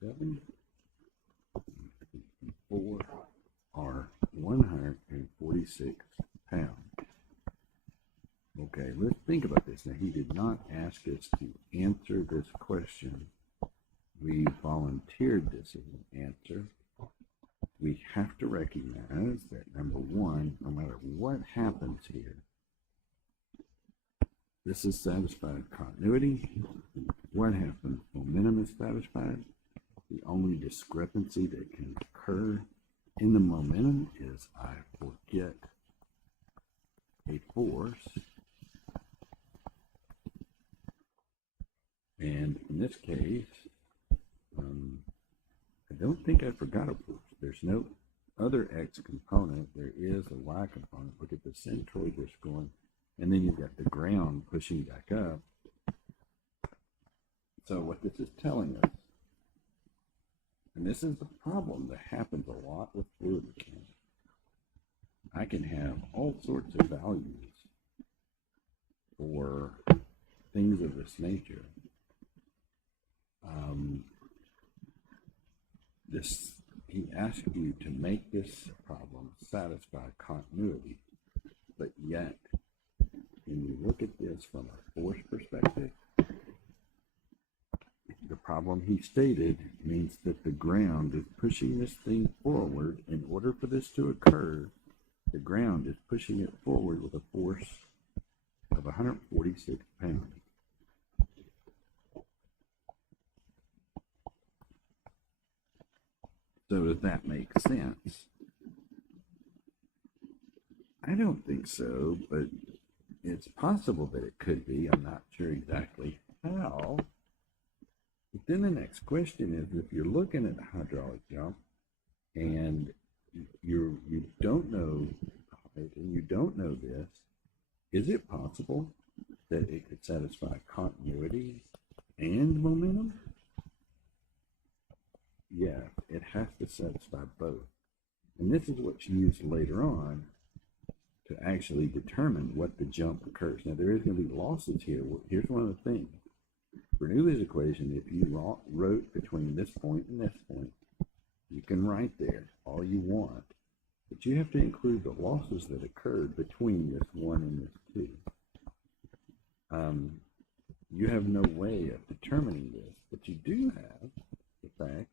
7 and 4 are 146 pounds. Okay, let's think about this. Now, he did not ask us to answer this question. We volunteered this as an answer. We have to recognize that, number one, no matter what happens here, this is satisfied continuity. What happens? Momentum is satisfied. The only discrepancy that can occur in the momentum is I forget a force. And in this case, I don't think I forgot a force. There's no other x component. There is a y component. Look at the centroid that's going. And then you've got the ground pushing back up. So what this is telling us, and this is the problem that happens a lot with fluid mechanics, I can have all sorts of values for things of this nature. He asked you to make this problem satisfy continuity, but yet, when you look at this from a force perspective, the problem he stated means that the ground is pushing this thing forward. In order for this to occur, the ground is pushing it forward with a force of 146 pounds. So does that make sense? I don't think so, but it's possible that it could be. I'm not sure exactly how. But then the next question is, if you're looking at a hydraulic jump and you don't know height and you don't know this, is it possible that it could satisfy continuity and momentum? Yeah, it has to satisfy both. And this is what's used later on to actually determine what the jump occurs. Now, there is going to be losses here. Here's one of the things. Bernoulli's equation, if you wrote between this point and this point, you can write there all you want, but you have to include the losses that occurred between this 1 and this 2. You have no way of determining this, but you do have the fact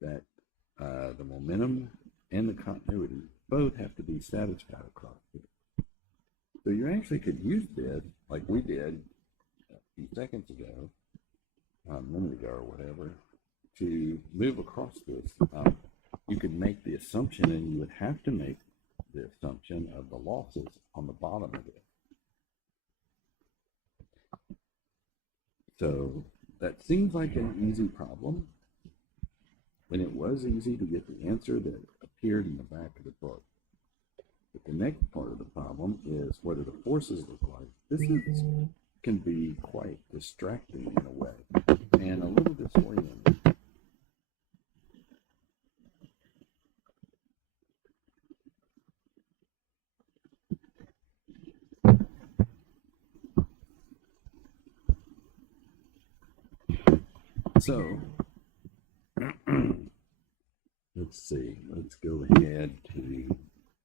that the momentum and the continuity both have to be satisfied across here. So you actually could use this, like we did a few seconds ago, a minute ago or whatever, to move across this. You could make the assumption, and you would have to make the assumption of the losses on the bottom of it. So that seems like an easy problem, when it was easy to get the answer that appeared in the back of the book. But the next part of the problem is, what do the forces look like? This can be quite distracting in a way, and a little disorienting. So, let's see, let's go ahead to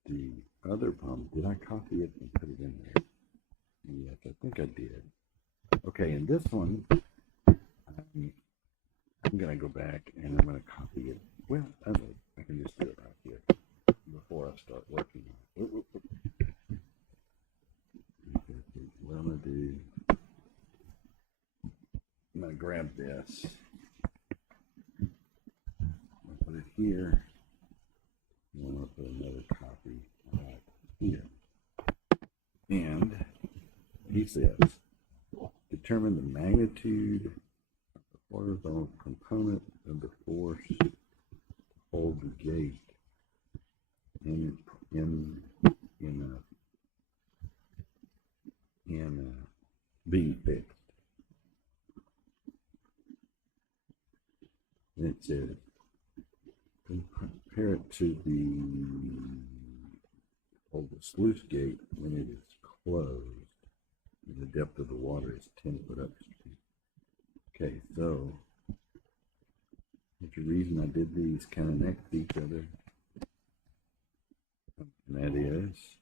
the other problem. Did I copy it and put it in there? Yes, I think I did. Okay, in this one, I'm going to go back and I'm going to copy it. Well, I can just do it right here before I start working on it. What I'm going to do, I'm going to grab this. I'll put it here. And I'm going to put another copy right here. And he says, determine the magnitude of the horizontal component of the force to hold the gate in being fixed. And it says, compare it to the sluice gate when it is closed and the depth of the water is 10 foot upstream. Okay, so There's a reason I did these kind of next to each other. And that is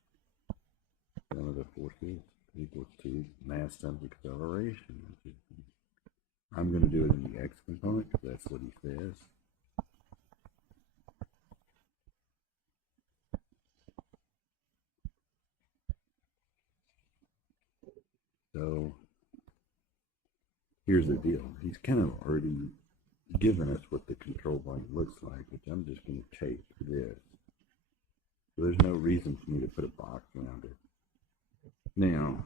one of the forces equals to mass times acceleration. I'm going to do it in the x component because that's what he says. So here's the deal. He's kind of already given us what the control plane looks like, which I'm just going to tape this. So there's no reason for me to put a box around it. Now,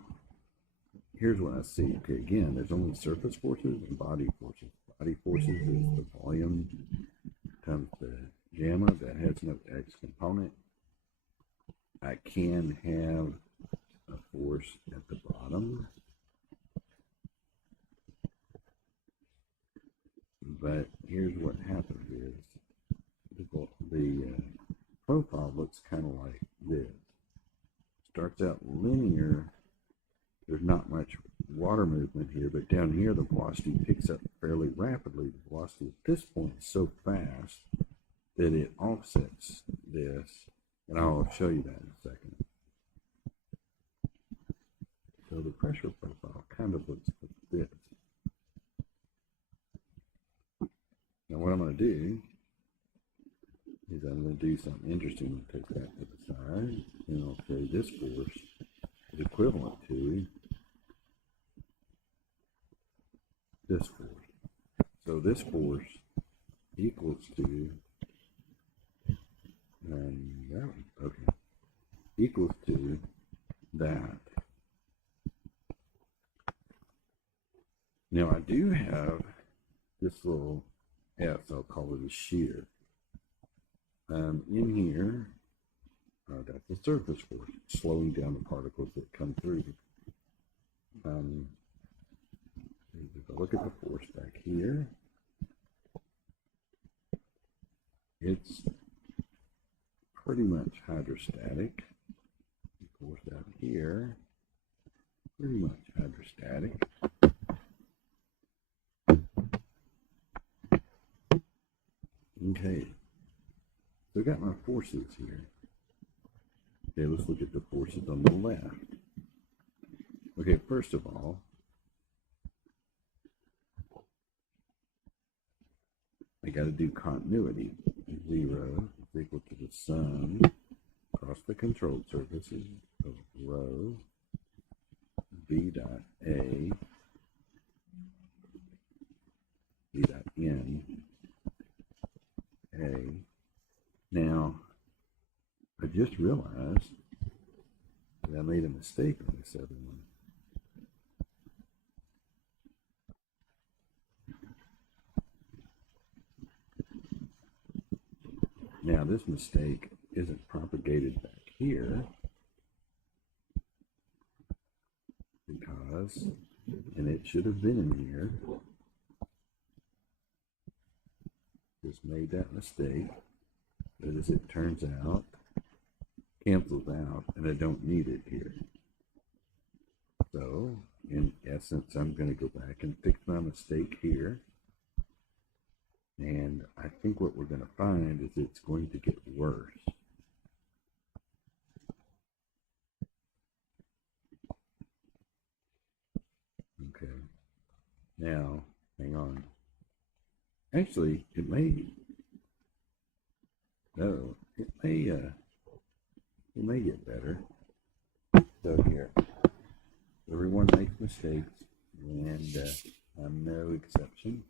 here's what I see. Okay, again, there's only surface forces and body forces. Body forces is the volume times the gamma. That has no x component. I can have a force at the bottom, but here's what happens is the profile looks kind of like this. Starts out linear. There's not much water movement here, but down here the velocity picks up fairly rapidly. The velocity at this point is so fast that it offsets this, and I'll show you that in a second. So the pressure profile kind of looks like this. Now what I'm going to do is I'm going to do something interesting. I'll take that to the side, and I'll say this force is equivalent to this force. So this force equals to equals to that. Now I do have this little S, I'll call it a shear. In here, that's the surface force, slowing down the particles that come through. If I look at the force back here, it's pretty much hydrostatic. The force out here, pretty much hydrostatic. Okay, so I got my forces here. Okay, let's look at the forces on the left. Okay, first of all, I got to do continuity. 0 is equal to the sum across the controlled surfaces of rho v dot a v dot n a. Now, I just realized that I made a mistake on this other one. Now, this mistake isn't propagated back here because, and it should have been in here, just made that mistake, but as it turns out, cancels out, and I don't need it here. So, in essence, I'm going to go back and fix my mistake here. And I think what we're going to find is it's going to get worse. Okay. Now, hang on. Actually, it may get better. So here, everyone makes mistakes, and I'm no exception.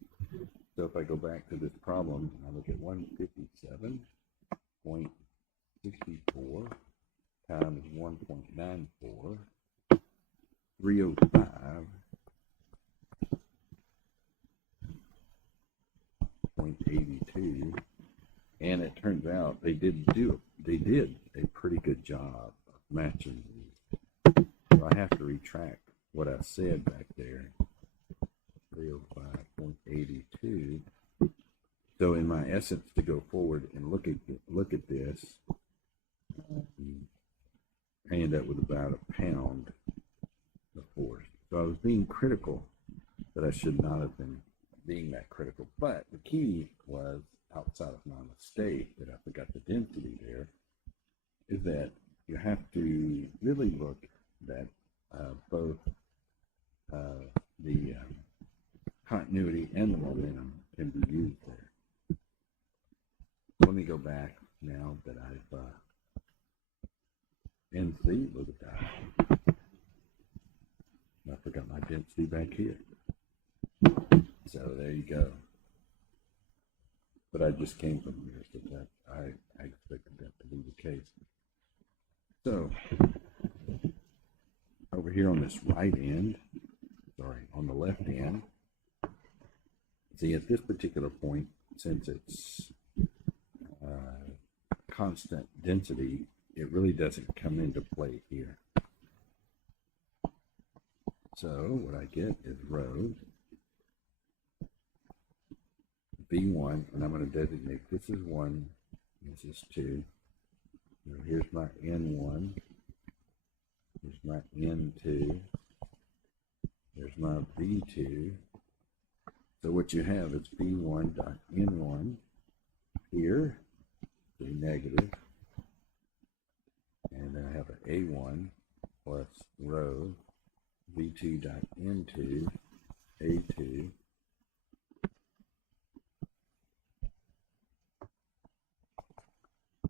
So if I go back to this problem, I look at 157.64 times 1.94, 305.82, and it turns out they did a pretty good job of matching these. So I have to retract what I said back there. 305.82. So in my essence, to go forward and look at this, I end up with about a pound of force. So I was being critical that I should not have been being that critical. But the key was, outside of my mistake that I forgot the density there, is that you have to really look that both the continuity and the momentum can be used there. Let me go back now that I've NC, look at that. I forgot my density back here. So there you go. But I just came from here, so that I expected that to be the case. So over here on this right end, on the left end, see at this particular point, since it's constant density, it really doesn't come into play here. So what I get is rows V1, and I'm going to designate this is 1, this is 2. Now here's my N1, here's my N2, here's my V2. So what you have is V1 dot N1 here, the negative, and then I have an A1 plus row V2 dot N2 A2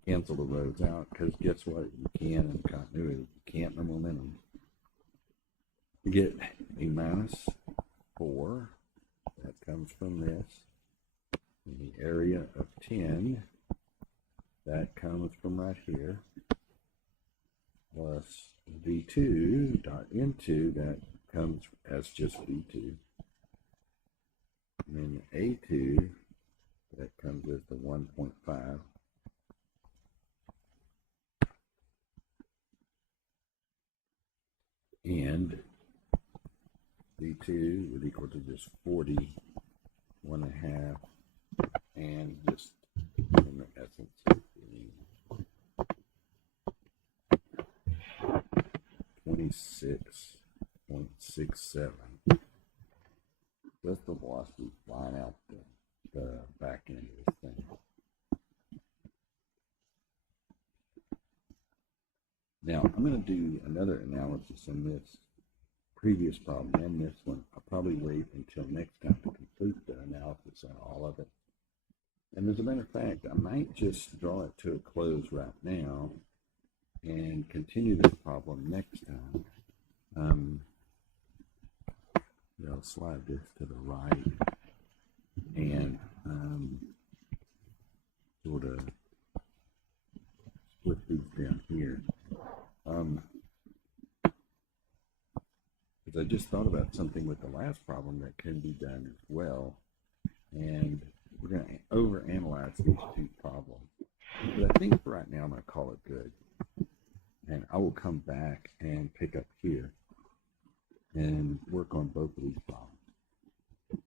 cancel the rows out, because guess what? You can in continuity, you can't in momentum. You get a minus 4, that comes from this, and the area of 10, that comes from right here, plus V2 dot N2, that comes as just V2, and then A2, that comes as the 1.5, and V2 would equal to just 41.5, and just in the essence 26.67. That's the velocity flying out the back end of this thing. Now I'm going to do another analysis on this previous problem and this one. I'll probably wait until next time to complete the analysis on all of it. And as a matter of fact, I might just draw it to a close right now and continue this problem next time. I'll slide this to the right and sort of split these down here. Because I just thought about something with the last problem that can be done as well, and we're going to overanalyze these two problems. But I think for right now I'm going to call it good, and I will come back and pick up here and work on both of these problems.